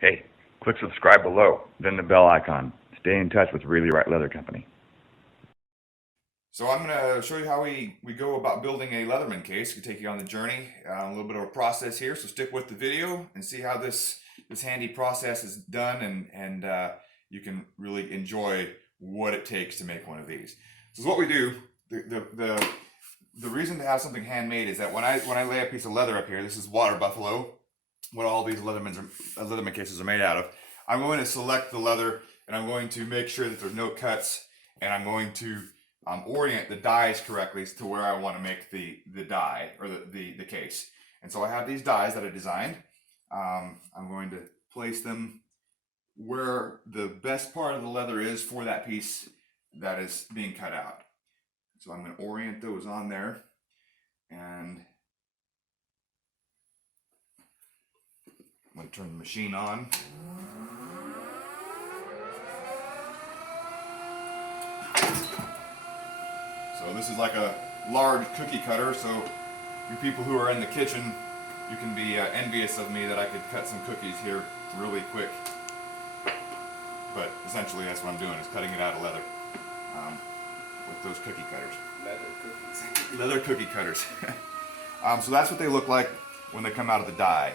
Hey, click subscribe below, then the bell icon. Stay in touch with Riehle-Wright Leather Company. So I'm going to show you how we go about building a Leatherman case. We take you on the journey, a little bit of a process here. So stick with the video and see how this handy process is done, and you can really enjoy what it takes to make one of these. So what we do, the reason to have something handmade is that when I lay a piece of leather up here, this is water buffalo, what all these Leatherman cases are made out of. I'm going to select the leather, and I'm going to make sure that there's no cuts, and I'm going to orient the dies correctly to where I want to make the die or the case. And so I have these dies that I designed. I'm going to place them where the best part of the leather is for that piece that is being cut out. So I'm going to orient those on there, and I'm going to turn the machine on. So this is like a large cookie cutter, so you people who are in the kitchen, you can be envious of me that I could cut some cookies here really quick. But essentially that's what I'm doing, is cutting it out of leather with those cookie cutters. Leather cookies. Leather cookie cutters. So that's what they look like when they come out of the die.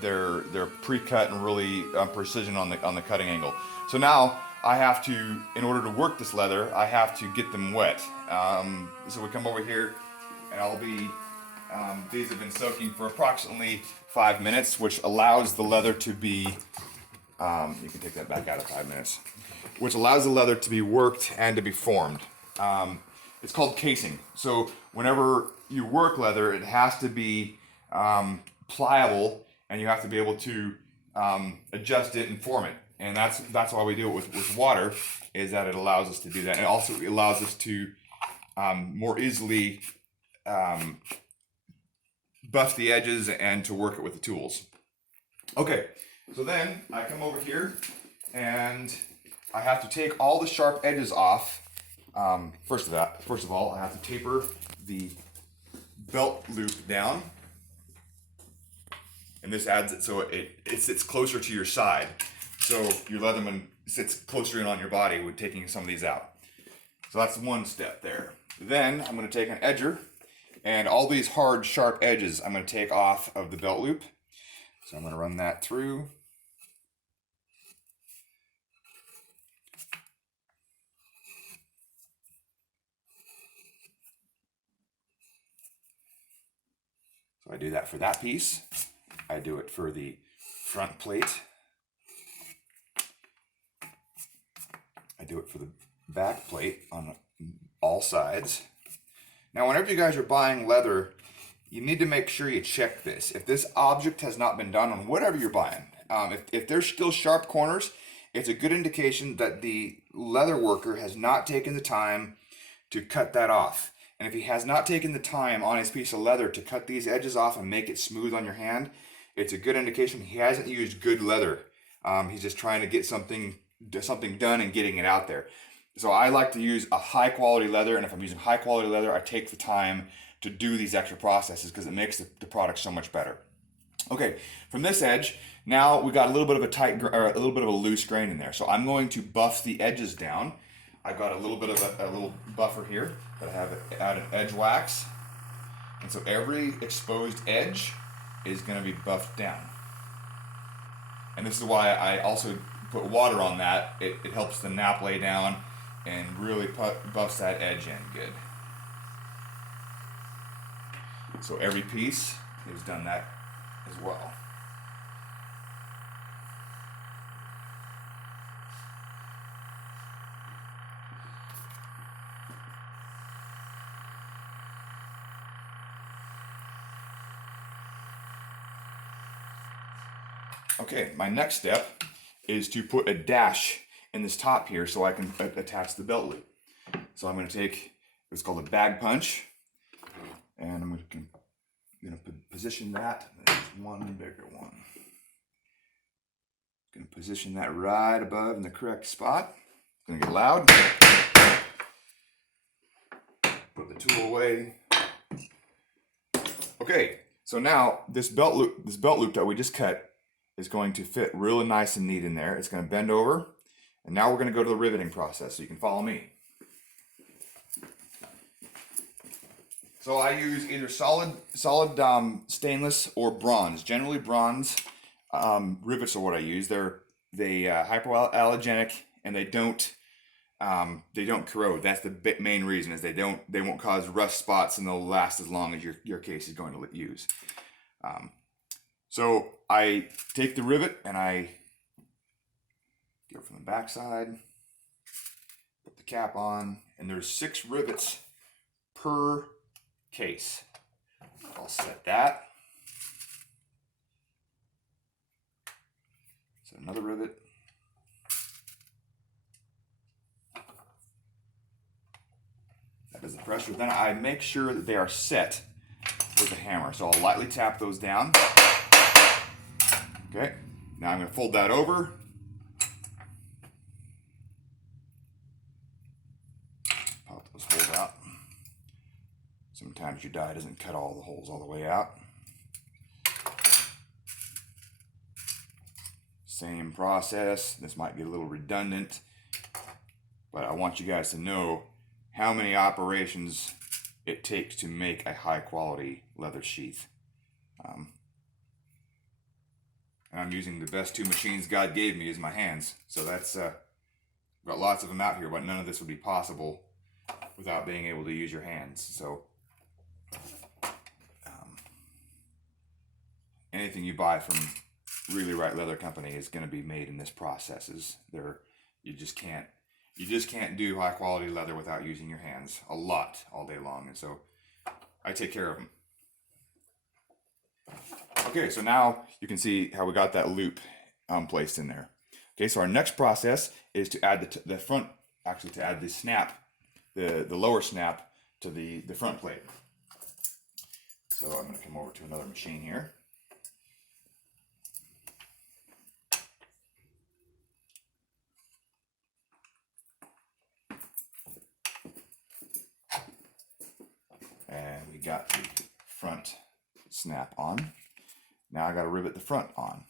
They're pre-cut and really precision on the cutting angle. So now I have to, in order to work this leather, I have to get them wet. So we come over here, and I'll be, these have been soaking for approximately 5 minutes, which allows the leather to be, you can take that back out of 5 minutes, which allows the leather to be worked and to be formed. It's called casing. So whenever you work leather, it has to be pliable, and you have to be able to adjust it and form it. And that's why we do it with water, is that it allows us to do that. And it also allows us to more easily buff the edges and to work it with the tools. Okay, so then I come over here and I have to take all the sharp edges off. First of all, I have to taper the belt loop down. And this adds it so it sits closer to your side. So your Leatherman sits closer in on your body with taking some of these out. So that's one step there. Then I'm going to take an edger, and all these hard, sharp edges I'm going to take off of the belt loop. So I'm going to run that through. So I do that for that piece. I do it for the front plate. I do it for the back plate on all sides. Now, whenever you guys are buying leather, you need to make sure you check this. If this object has not been done on whatever you're buying, if there's still sharp corners, it's a good indication that the leather worker has not taken the time to cut that off. And if he has not taken the time on his piece of leather to cut these edges off and make it smooth on your hand, it's a good indication he hasn't used good leather. He's just trying to get something done and getting it out there. So I like to use a high quality leather, and if I'm using high quality leather, I take the time to do these extra processes because it makes the product so much better. Okay, from this edge, now we got a little bit of a little bit of a loose grain in there. So I'm going to buff the edges down. I've got a little bit of a little buffer here that I have added edge wax, and so every exposed edge is going to be buffed down. And this is why I also put water on that. It helps the nap lay down and really buffs that edge in good. So every piece is done that as well. Okay, my next step is to put a dash in this top here so I can attach the belt loop. So I'm going to take what's called a bag punch, and I'm going to position that. There's one bigger one. Going to position that right above in the correct spot. It's going to get loud. Put the tool away. Okay, so now this belt loop that we just cut is going to fit really nice and neat in there. It's going to bend over. And now we're going to go to the riveting process, so you can follow me. So I use either solid stainless or bronze. Generally bronze rivets are what I use. They're hypoallergenic and they don't corrode. That's the main reason, is they won't cause rust spots, and they'll last as long as your case is going to use. So I take the rivet and I go from the back side, put the cap on, and there's 6 rivets per case. I'll set that. Set another rivet. That is the pressure. Then I make sure that they are set with a hammer. So I'll lightly tap those down. Okay, now I'm going to fold that over. Pop those holes out. Sometimes your die doesn't cut all the holes all the way out. Same process. This might get a little redundant, but I want you guys to know how many operations it takes to make a high quality leather sheath. And I'm using the best 2 machines God gave me, is my hands. So that's, got lots of them out here, but none of this would be possible without being able to use your hands. So anything you buy from Riehle-Wright Leather Company is going to be made in this process. You just can't do high quality leather without using your hands a lot all day long, and so I take care of them. Okay, so now you can see how we got that loop placed in there. Okay, so our next process is to add the front, actually to add the snap, the lower snap to the front plate. So I'm going to come over to another machine here. And we got the front snap on. Now I got to rivet the front on.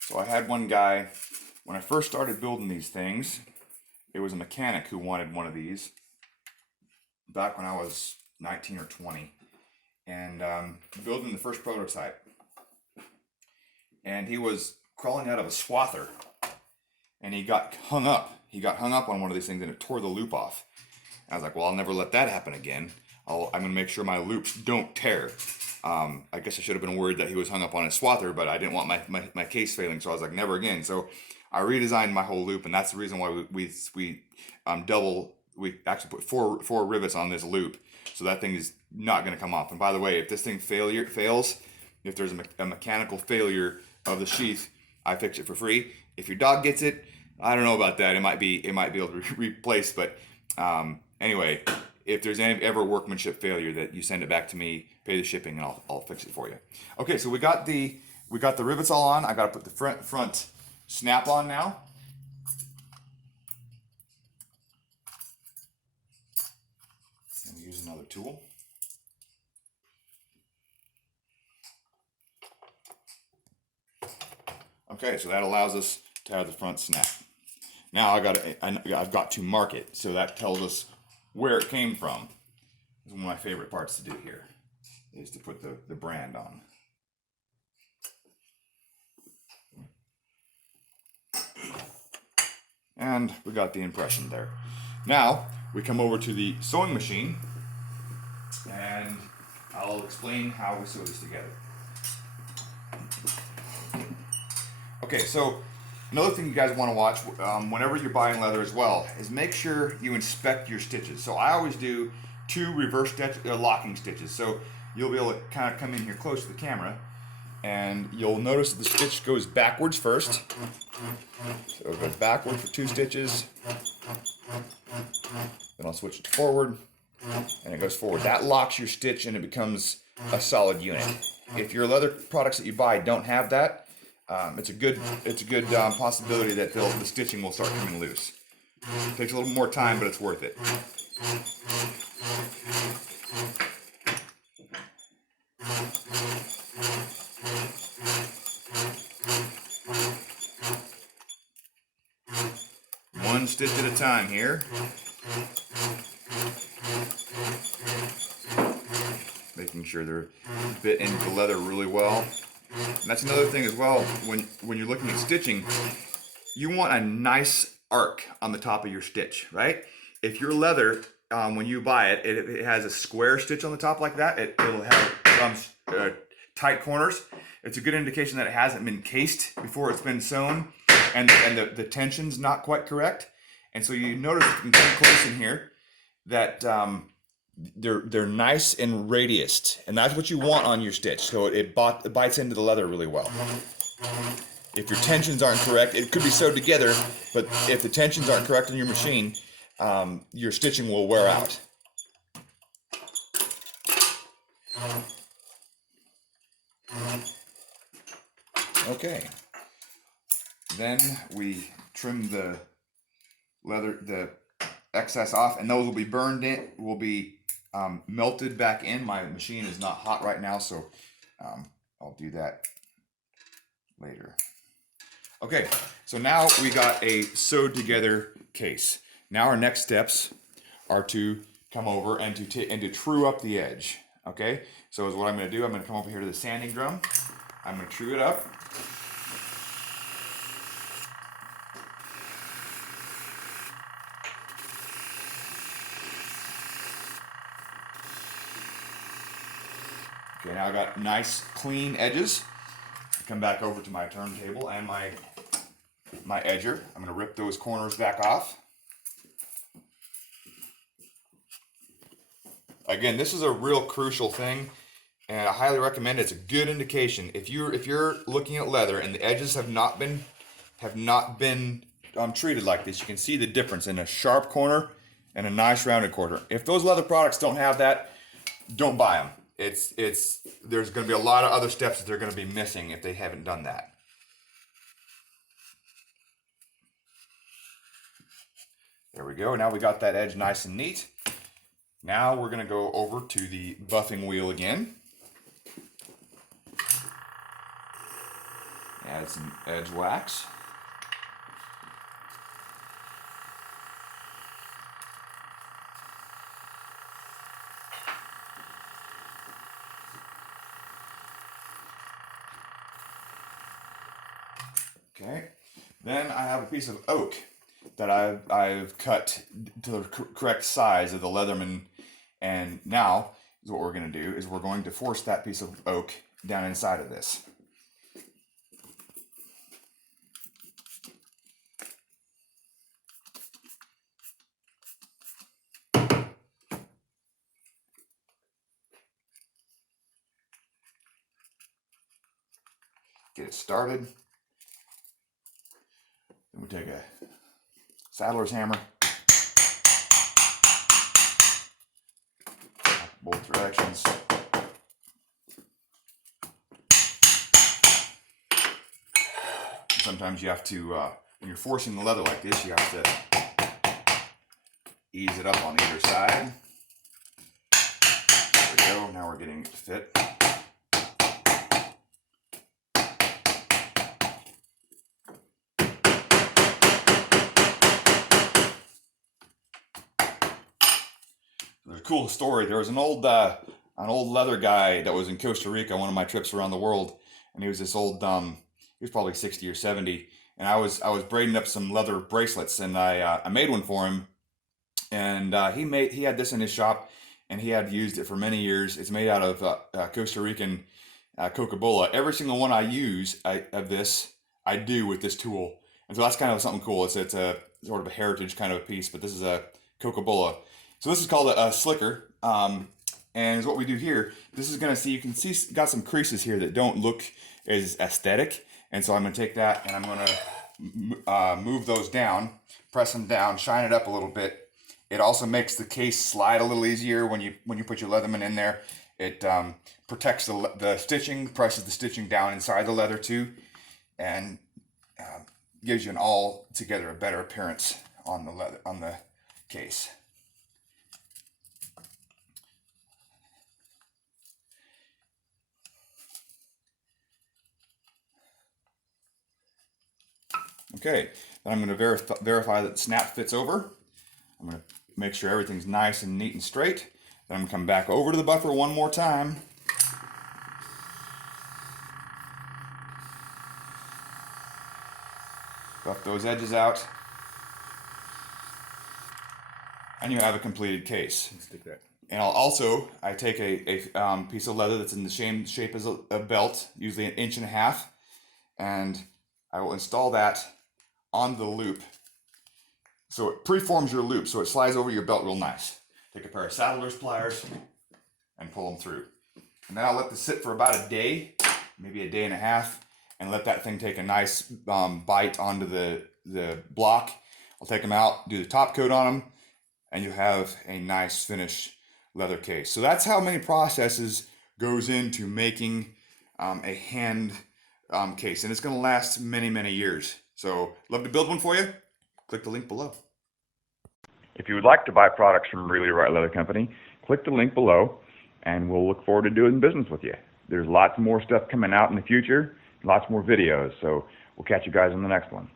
So I had one guy, when I first started building these things, it was a mechanic who wanted one of these back when I was 19 or 20, and building the first prototype. And he was crawling out of a swather, and he got hung up. He got hung up on one of these things, and it tore the loop off. And I was like, well, I'll never let that happen again. I'm going to make sure my loops don't tear. I guess I should have been worried that he was hung up on his swather, but I didn't want my case failing, so I was like, never again. So I redesigned my whole loop, and that's the reason why we actually put four rivets on this loop, so that thing is not going to come off. And by the way, if this thing fails, if there's a mechanical failure of the sheath, I fix it for free. If your dog gets it, I don't know about that. It might be able to be replaced, but anyway, if there's ever workmanship failure, that you send it back to me, pay the shipping, and I'll fix it for you. Okay, so we got the rivets all on. I got to put the front snap on now. And we use another tool. Okay, so that allows us to have the front snap. Now I've got to mark it, so that tells us where it came from. This is one of my favorite parts to do here, is to put the brand on. And we got the impression there. Now we come over to the sewing machine, and I'll explain how we sew this together. Okay, so another thing you guys want to watch whenever you're buying leather as well is make sure you inspect your stitches. So I always do 2 reverse locking stitches. So you'll be able to kind of come in here close to the camera, and you'll notice that the stitch goes backwards first. So it goes backward for 2 stitches, Then I'll switch it to forward, and it goes forward. That locks your stitch and it becomes a solid unit. If your leather products that you buy don't have that, it's a good possibility that the stitching will start coming loose. It takes a little more time, but it's worth it. One stitch at a time here. Making sure they're bit into the leather really well. And that's another thing as well, when you're looking at stitching, you want a nice arc on the top of your stitch, right? If your leather, when you buy it, it has a square stitch on the top like that, it'll have tight corners. It's a good indication that it hasn't been cased before it's been sewn, and the tension's not quite correct. And so you notice, if you can come close in here, that they're nice and radiused, and that's what you want on your stitch, so it bites into the leather really well. If your tensions aren't correct, it could be sewed together, but if the tensions aren't correct on your machine, your stitching will wear out. Okay, then we trim the leather, the excess off, and those will be burned in, will be melted back in. My machine is not hot right now, so I'll do that later. Okay, so now we got a sewed together case. Now our next steps are to come over and to true up the edge. Okay, so is what I'm going to do. I'm going to come over here to the sanding drum. I'm going to true it up. Okay, now I've got nice clean edges. Come back over to my turntable and my edger. I'm going to rip those corners back off. Again, this is a real crucial thing, and I highly recommend it. It's a good indication. If you're looking at leather and the edges have not been treated like this, you can see the difference in a sharp corner and a nice rounded corner. If those leather products don't have that, don't buy them. There's going to be a lot of other steps that they're going to be missing if they haven't done that. There we go. Now we got that edge nice and neat. Now we're going to go over to the buffing wheel again. Add some edge wax. Okay, then I have a piece of oak that I've cut to the correct size of the Leatherman, and now what we're going to do is we're going to force that piece of oak down inside of this. Get it started. Then we take a saddler's hammer, both directions. Sometimes you have to, when you're forcing the leather like this, you have to ease it up on either side. There we go. Now we're getting it to fit. There's a cool story. There was an old leather guy that was in Costa Rica on one of my trips around the world, and he was this old he was probably 60 or 70, and I was braiding up some leather bracelets, and I made one for him, and he had this in his shop, and he had used it for many years. It's made out of Costa Rican coca-cola. Every single one I use of this, I do with this tool, and so that's kind of something cool. It's a sort of a heritage kind of a piece, but this is a coca-cola. So this is called a slicker, and is what we do here. This is going to see, you can see got some creases here that don't look as aesthetic, and so I'm going to take that and I'm going to move those down, press them down, shine it up a little bit, It also makes the case slide a little easier when you put your Leatherman in there. It protects the stitching, presses the stitching down inside the leather too, and gives you an altogether a better appearance on the case. Okay, then I'm going to verify that the snap fits over. I'm going to make sure everything's nice and neat and straight. Then I'm going to come back over to the buffer one more time. Buff those edges out. And you have a completed case. Stick that. And I take a piece of leather that's in the same shape as a belt, usually 1.5 inches, and I will install that on the loop. So it preforms your loop, so it slides over your belt real nice. Take a pair of saddler's pliers and pull them through. And then I'll let this sit for about a day, maybe 1.5 days, and let that thing take a nice bite onto the block. I'll take them out, do the top coat on them, and you have a nice finished leather case. So that's how many processes goes into making a hand case, and it's going to last many, many years. So love to build one for you. Click the link below. If you would like to buy products from Riehle-Wright Leather Company, click the link below, and we'll look forward to doing business with you. There's lots more stuff coming out in the future, lots more videos, so we'll catch you guys on the next one.